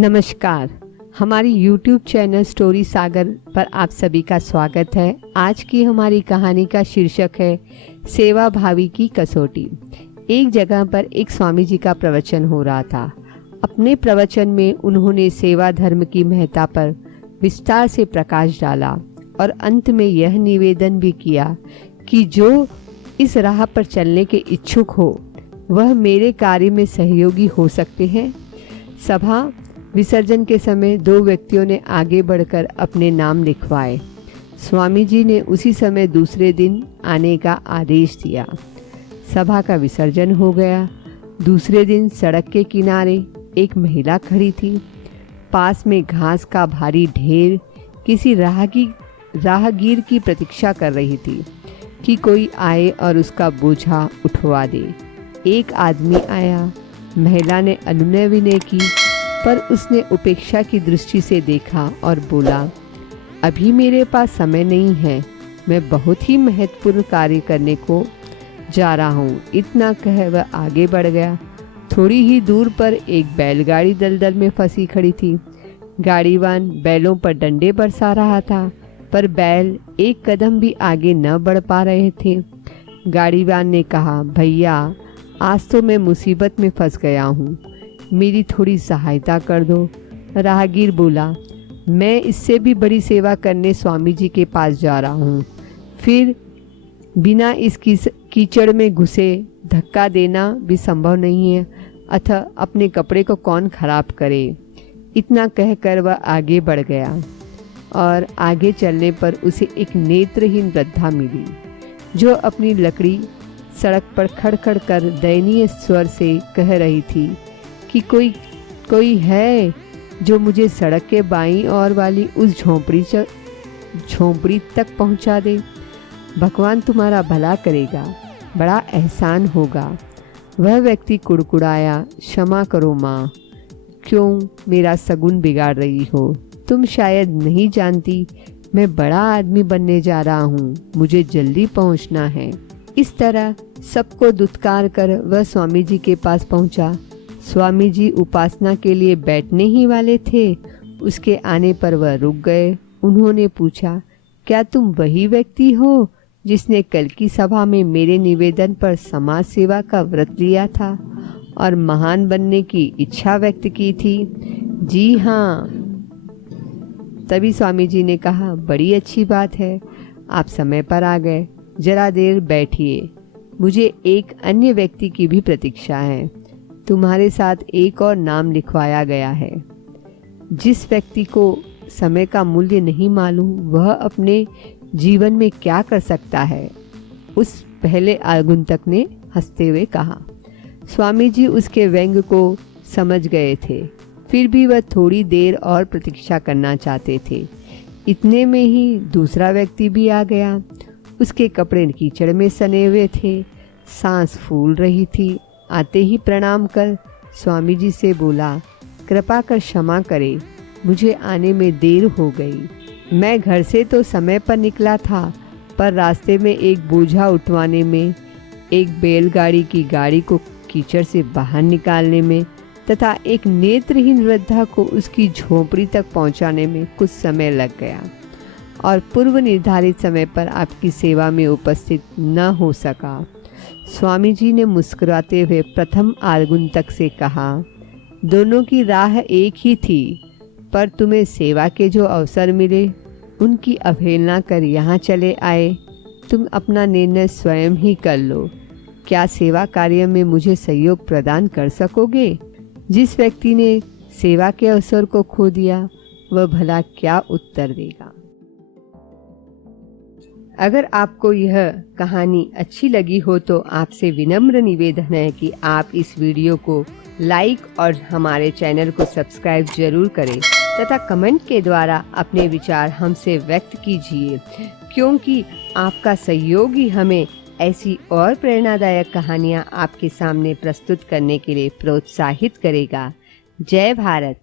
नमस्कार, हमारी YouTube channel story सागर पर आप सभी का स्वागत है। आज की हमारी कहानी का शीर्षक है सेवा भावी की कसौटी। एक जगह पर एक स्वामी जी का प्रवचन हो रहा था। अपने प्रवचन में उन्होंने सेवा धर्म की महत्ता पर विस्तार से प्रकाश डाला और अंत में यह निवेदन भी किया कि जो इस राह पर चलने के इच्छुक हो वह मेरे कार्य में सहयोगी हो सकते हैं। सभा विसर्जन के समय दो व्यक्तियों ने आगे बढ़कर अपने नाम लिखवाए। स्वामी जी ने उसी समय दूसरे दिन आने का आदेश दिया। सभा का विसर्जन हो गया। दूसरे दिन सड़क के किनारे एक महिला खड़ी थी। पास में घास का भारी ढेर किसी राहगीर की प्रतीक्षा कर रही थी कि कोई आए और उसका बोझा उठवा दे। एक आदमी आया। महिला ने अनुनय विनय की, पर उसने उपेक्षा की दृष्टि से देखा और बोला, अभी मेरे पास समय नहीं है, मैं बहुत ही महत्वपूर्ण कार्य करने को जा रहा हूँ। इतना कह वह आगे बढ़ गया। थोड़ी ही दूर पर एक बैलगाड़ी दलदल में फंसी खड़ी थी। गाड़ीवान बैलों पर डंडे बरसा रहा था, पर बैल एक कदम भी आगे न बढ़ पा रहे थे। गाड़ीवान ने कहा, भैया आज तो मैं मुसीबत में फंस गया हूँ, मेरी थोड़ी सहायता कर दो। राहगीर बोला, मैं इससे भी बड़ी सेवा करने स्वामी जी के पास जा रहा हूँ, फिर बिना इस कीचड़ में घुसे धक्का देना भी संभव नहीं है, अतः अपने कपड़े को कौन खराब करे। इतना कहकर वह आगे बढ़ गया और आगे चलने पर उसे एक नेत्रहीन वृद्धा मिली जो अपनी लकड़ी सड़क पर खड़खड़ कर दयनीय स्वर से कह रही थी कि कोई है जो मुझे सड़क के बाईं ओर वाली उस झोंपड़ी तक पहुंचा दे। भगवान तुम्हारा भला करेगा, बड़ा एहसान होगा। वह व्यक्ति कुड़कुड़ाया, क्षमा करो माँ, क्यों मेरा सगुन बिगाड़ रही हो। तुम शायद नहीं जानती मैं बड़ा आदमी बनने जा रहा हूँ, मुझे जल्दी पहुँचना है। इस तरह सबको दुत्कार कर वह स्वामी जी के पास पहुँचा। स्वामी जी उपासना के लिए बैठने ही वाले थे। उसके आने पर वह रुक गए। उन्होंने पूछा, क्या तुम वही व्यक्ति हो जिसने कल की सभा में मेरे निवेदन पर समाज सेवा का व्रत लिया था और महान बनने की इच्छा व्यक्त की थी? जी हाँ। तभी स्वामी जी ने कहा, बड़ी अच्छी बात है, आप समय पर आ गए। जरा देर बैठिए, मुझे एक अन्य व्यक्ति की भी प्रतीक्षा है। तुम्हारे साथ एक और नाम लिखवाया गया है। जिस व्यक्ति को समय का मूल्य नहीं मालूम वह अपने जीवन में क्या कर सकता है, उस पहले आगंतुक ने हंसते हुए कहा। स्वामी जी उसके व्यंग को समझ गए थे, फिर भी वह थोड़ी देर और प्रतीक्षा करना चाहते थे। इतने में ही दूसरा व्यक्ति भी आ गया। उसके कपड़े कीचड़ में सने हुए थे, सांस फूल रही थी। आते ही प्रणाम कर स्वामी जी से बोला, कृपा कर क्षमा करे, मुझे आने में देर हो गई। मैं घर से तो समय पर निकला था, पर रास्ते में एक बोझा उठवाने में, एक बैलगाड़ी की गाड़ी को कीचड़ से बाहर निकालने में तथा एक नेत्रहीन वृद्धा को उसकी झोंपड़ी तक पहुंचाने में कुछ समय लग गया और पूर्व निर्धारित समय पर आपकी सेवा में उपस्थित न हो सका। स्वामी जी ने मुस्कुराते हुए प्रथम आगंतुक से कहा, दोनों की राह एक ही थी, पर तुम्हें सेवा के जो अवसर मिले उनकी अवहेलना कर यहाँ चले आए। तुम अपना निर्णय स्वयं ही कर लो। क्या सेवा कार्य में मुझे सहयोग प्रदान कर सकोगे? जिस व्यक्ति ने सेवा के अवसर को खो दिया वह भला क्या उत्तर देगा। अगर आपको यह कहानी अच्छी लगी हो तो आपसे विनम्र निवेदन है कि आप इस वीडियो को लाइक और हमारे चैनल को सब्सक्राइब जरूर करें तथा कमेंट के द्वारा अपने विचार हमसे व्यक्त कीजिए, क्योंकि आपका सहयोग ही हमें ऐसी और प्रेरणादायक कहानियाँ आपके सामने प्रस्तुत करने के लिए प्रोत्साहित करेगा। जय भारत।